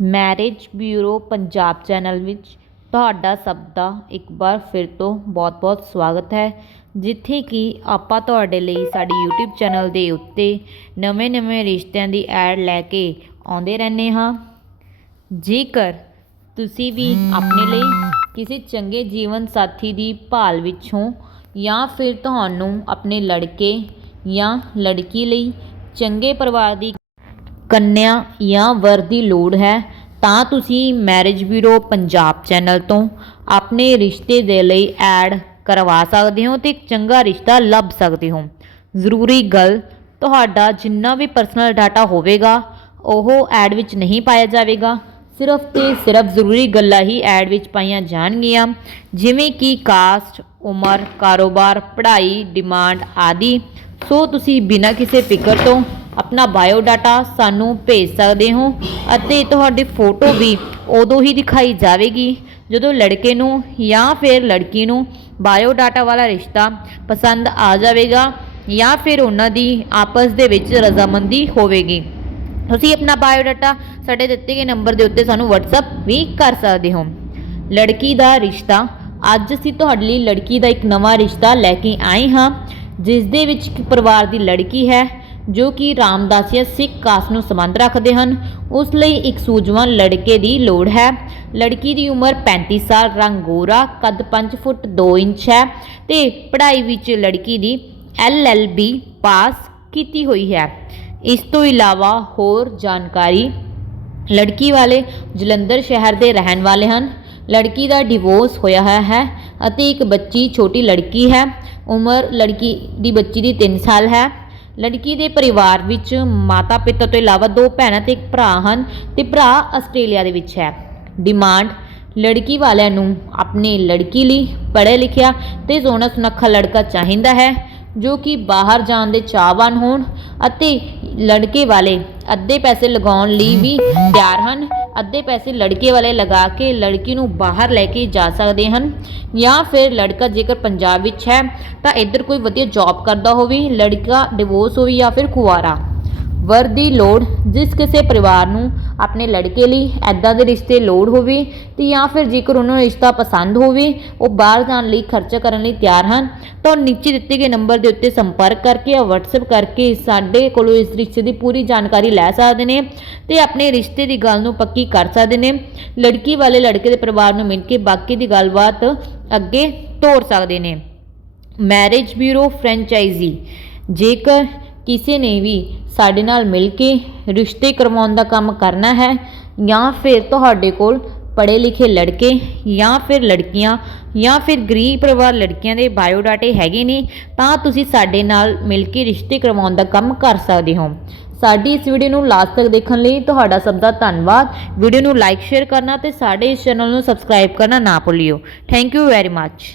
Marriage bureau Punjab channel ਵਿੱਚ ਤੁਹਾਡਾ ਸਭ ਦਾ ਇੱਕ ਵਾਰ ਫਿਰ ਤੋਂ ਬਹੁਤ-ਬਹੁਤ ਸਵਾਗਤ ਹੈ। ਜਿੱਥੇ ਕਿ ਆਪਾਂ ਤੁਹਾਡੇ ਲਈ ਸਾਡੀ YouTube ਚੈਨਲ ਦੇ ਉੱਤੇ ਨਵੇਂ-ਨਵੇਂ ਰਿਸ਼ਤਿਆਂ ਦੀ ਐਡ ਲੈ ਕੇ ਆਉਂਦੇ ਰਹਿੰਦੇ ਹਾਂ। ਜੇਕਰ ਤੁਸੀਂ ਵੀ ਆਪਣੇ ਲਈ ਕਿਸੇ ਚੰਗੇ ਜੀਵਨ ਸਾਥੀ ਦੀ ਭਾਲ ਵਿੱਚ ਹੋ ਜਾਂ ਫਿਰ ਤੁਹਾਨੂੰ ਆਪਣੇ ਲੜਕੇ ਜਾਂ ਲੜਕੀ ਲਈ ਚੰਗੇ ਪਰਿਵਾਰ ਦੀ ਕੰਨਿਆ ਜਾਂ ਵਰ ਦੀ ਲੋੜ ਹੈ, ਤਾਂ ਤੁਸੀਂ ਮੈਰਿਜ ਬਿਊਰੋ ਪੰਜਾਬ ਚੈਨਲ ਤੋਂ ਆਪਣੇ ਰਿਸ਼ਤੇ ਦੇ ਲਈ ਐਡ ਕਰਵਾ ਸਕਦੇ ਹੋ ਤੇ ਇੱਕ ਚੰਗਾ ਰਿਸ਼ਤਾ ਲੱਭ ਸਕਦੇ ਹੋ। ਜ਼ਰੂਰੀ ਗੱਲ, ਤੁਹਾਡਾ ਜਿੰਨਾ ਵੀ ਪਰਸਨਲ ਡਾਟਾ ਹੋਵੇਗਾ, ਉਹ ਐਡ ਵਿੱਚ ਨਹੀਂ ਪਾਇਆ ਜਾਵੇਗਾ। ਸਿਰਫ ਤੇ ਸਿਰਫ ਜ਼ਰੂਰੀ ਗੱਲਾਂ ਹੀ ਐਡ ਵਿੱਚ ਪਾਈਆਂ ਜਾਣਗੀਆਂ, ਜਿਵੇਂ ਕਿ ਕਾਸਟ, ਉਮਰ, ਕਾਰੋਬਾਰ, ਪੜ੍ਹਾਈ, ਡਿਮਾਂਡ ਆਦਿ। ਸੋ ਤੁਸੀਂ ਬਿਨਾਂ ਕਿਸੇ ਫਿਕਰ ਤੋਂ ਆਪਣਾ ਬਾਇਓਡਾਟਾ ਸਾਨੂੰ ਭੇਜ ਸਕਦੇ ਹੋ ਅਤੇ ਤੁਹਾਡੀ ਫੋਟੋ ਵੀ ਉਦੋਂ ਹੀ ਦਿਖਾਈ ਜਾਵੇਗੀ। ਜਦੋਂ ਲੜਕੇ ਨੂੰ ਜਾਂ ਫਿਰ ਲੜਕੀ ਨੂੰ ਬਾਇਓਡਾਟਾ ਵਾਲਾ ਰਿਸ਼ਤਾ ਪਸੰਦ ਆ ਜਾਵੇਗਾ ਜਾਂ ਫਿਰ ਉਹਨਾਂ ਦੀ ਆਪਸ ਦੇ ਵਿੱਚ ਰਜ਼ਾਮੰਦੀ ਹੋਵੇਗੀ। ਤੁਸੀਂ ਆਪਣਾ ਬਾਇਓਡਾਟਾ ਸਾਡੇ ਦਿੱਤੇ ਗਏ ਨੰਬਰ ਦੇ ਉੱਤੇ ਸਾਨੂੰ WhatsApp ਵੀ ਕਰ ਸਕਦੇ ਹੋ। ਲੜਕੀ ਦਾ ਰਿਸ਼ਤਾ, ਅੱਜ ਅਸੀਂ ਤੁਹਾਡੇ ਲਈ ਲੜਕੀ ਦਾ ਇੱਕ ਨਵਾਂ ਰਿਸ਼ਤਾ ਲੈ ਕੇ ਆਏ ਹਾਂ, ਜਿਸ ਦੇ ਵਿੱਚ ਇੱਕ ਪਰਿਵਾਰ ਦੀ ਲੜਕੀ ਹੈ ਜੋ ਕਿ ਰਾਮਦਾਸੀਆ ਸਿੱਖ ਕਾਸ ਨੂੰ ਸੰਬੰਧ ਰੱਖਦੇ ਹਨ। ਉਸ ਲਈ ਇੱਕ ਸੂਝਵਾਨ ਲੜਕੇ ਦੀ ਲੋੜ ਹੈ। ਲੜਕੀ ਦੀ ਉਮਰ 35 ਸਾਲ, ਰੰਗ ਗੋਰਾ, ਕੱਦ 5 ਫੁੱਟ 2 ਇੰਚ ਹੈ ਤੇ ਪੜ੍ਹਾਈ ਵਿੱਚ ਲੜਕੀ ਦੀ LLB ਪਾਸ ਕੀਤੀ ਹੋਈ ਹੈ। ਇਸ ਤੋਂ ਇਲਾਵਾ ਹੋਰ ਜਾਣਕਾਰੀ, ਲੜਕੀ ਵਾਲੇ ਜਲੰਧਰ ਸ਼ਹਿਰ ਦੇ ਰਹਿਣ ਵਾਲੇ ਹਨ। ਲੜਕੀ ਦਾ ਡਿਵੋਰਸ ਹੋਇਆ ਹੋਇਆ ਹੈ ਅਤੇ ਇੱਕ ਬੱਚੀ, ਛੋਟੀ ਲੜਕੀ ਹੈ। ਉਮਰ ਲੜਕੀ ਦੀ ਬੱਚੀ ਦੀ 3 ਸਾਲ ਹੈ। ਲੜਕੀ ਦੇ ਪਰਿਵਾਰ ਵਿੱਚ ਮਾਤਾ ਪਿਤਾ ਤੋਂ ਇਲਾਵਾ ਦੋ ਭੈਣਾਂ ਤੇ ਇੱਕ ਭਰਾ ਹਨ ਤੇ ਭਰਾ ਆਸਟ੍ਰੇਲੀਆ ਦੇ ਵਿੱਚ ਹੈ। ਡਿਮਾਂਡ, ਲੜਕੀ ਵਾਲਿਆਂ ਨੂੰ ਆਪਣੀ ਲੜਕੀ ਲਈ ਪੜ੍ਹਿਆ ਲਿਖਿਆ ਤੇ ਸੋਹਣਾ ਸੁਨੱਖਾ ਲੜਕਾ ਚਾਹੀਦਾ ਹੈ, ਜੋ ਕਿ ਬਾਹਰ ਜਾਣ ਦੇ ਚਾਹਵਾਨ ਹੋਣ ਅਤੇ ਲੜਕੇ ਵਾਲੇ ਅੱਧੇ ਪੈਸੇ ਲਗਾਉਣ ਲਈ ਵੀ ਤਿਆਰ ਹਨ ਅੱਧੇ ਪੈਸੇ ਲੜਕੇ ਵਾਲੇ ਲਗਾ ਕੇ ਲੜਕੀ ਨੂੰ ਬਾਹਰ ਲੈ ਕੇ ਜਾ ਸਕਦੇ ਹਨ ਜਾਂ ਫਿਰ ਲੜਕਾ ਜੇਕਰ ਪੰਜਾਬ ਵਿੱਚ ਹੈ ਤਾਂ ਇੱਧਰ ਕੋਈ ਵਧੀਆ ਜੌਬ ਕਰਦਾ ਹੋਵੇ, ਲੜਕਾ ਡਿਵੋਰਸ ਹੋਵੇ ਜਾਂ ਫਿਰ ਕੁਆਰਾ ਵਰ ਦੀ ਲੋੜ ਜਿਸ ਕਿਸੇ ਪਰਿਵਾਰ ਨੂੰ, ਆਪਣੇ ਲੜਕੇ ਲਈ ਐਦਾਂ ਦੇ ਰਿਸ਼ਤੇ ਲੋੜ ਹੋਵੇ ਤੇ ਜਾਂ ਫਿਰ ਜੇਕਰ ਉਹਨਾਂ ਨੂੰ ਰਿਸ਼ਤਾ ਪਸੰਦ ਹੋਵੇ, ਉਹ ਬਾਹਰ ਜਾਣ ਲਈ ਖਰਚਾ ਕਰਨ ਲਈ ਤਿਆਰ ਹਨ। ਤਾਂ ਉਹ ਨੀਚੇ ਦਿੱਤੇ ਗਏ ਨੰਬਰ ਦੇ ਉੱਤੇ ਸੰਪਰਕ ਕਰਕੇ ਜਾਂ WhatsApp ਕਰਕੇ ਸਾਡੇ ਕੋਲੋਂ ਇਸ ਰਿਸ਼ਤੇ ਦੀ ਪੂਰੀ ਜਾਣਕਾਰੀ ਲੈ ਸਕਦੇ ਨੇ ਤੇ ਆਪਣੇ ਰਿਸ਼ਤੇ ਦੀ ਗੱਲ ਨੂੰ ਪੱਕੀ ਕਰ ਸਕਦੇ ਨੇ। ਲੜਕੀ ਵਾਲੇ ਲੜਕੇ ਦੇ ਪਰਿਵਾਰ ਨੂੰ ਮਿਲ ਕੇ ਬਾਕੀ ਦੀ ਗੱਲਬਾਤ ਅੱਗੇ ਤੋਰ ਸਕਦੇ ਨੇ। Marriage bureau franchise. ਜੇਕਰ ਕਿਸੇ ਨੇ ਵੀ ਸਾਡੇ ਨਾਲ ਮਿਲ ਕੇ ਰਿਸ਼ਤੇ ਕਰਵਾਉਣ ਦਾ ਕੰਮ ਕਰਨਾ ਹੈ ਜਾਂ ਫਿਰ ਤੁਹਾਡੇ ਕੋਲ ਪੜ੍ਹੇ ਲਿਖੇ ਲੜਕੇ ਜਾਂ ਫਿਰ ਲੜਕੀਆਂ ਜਾਂ ਫਿਰ ਗਰੀਬ ਪਰਿਵਾਰ ਲੜਕੀਆਂ ਦੇ ਬਾਇਓਡਾਟੇ ਹੈਗੇ ਨੇ, ਤਾਂ ਤੁਸੀਂ ਸਾਡੇ ਨਾਲ ਮਿਲ ਕੇ ਰਿਸ਼ਤੇ ਕਰਵਾਉਣ ਦਾ ਕੰਮ ਕਰ ਸਕਦੇ ਹੋ। ਸਾਡੀ ਇਸ ਵੀਡੀਓ ਨੂੰ ਲਾਸਟ ਤੱਕ ਦੇਖਣ ਲਈ ਤੁਹਾਡਾ ਸਭ ਦਾ ਧੰਨਵਾਦ। ਵੀਡੀਓ ਨੂੰ ਲਾਈਕ ਸ਼ੇਅਰ ਕਰਨਾ ਤੇ ਸਾਡੇ ਇਸ ਚੈਨਲ ਨੂੰ ਸਬਸਕ੍ਰਾਈਬ ਕਰਨਾ ਨਾ ਭੁੱਲਿਓ। Thank you very much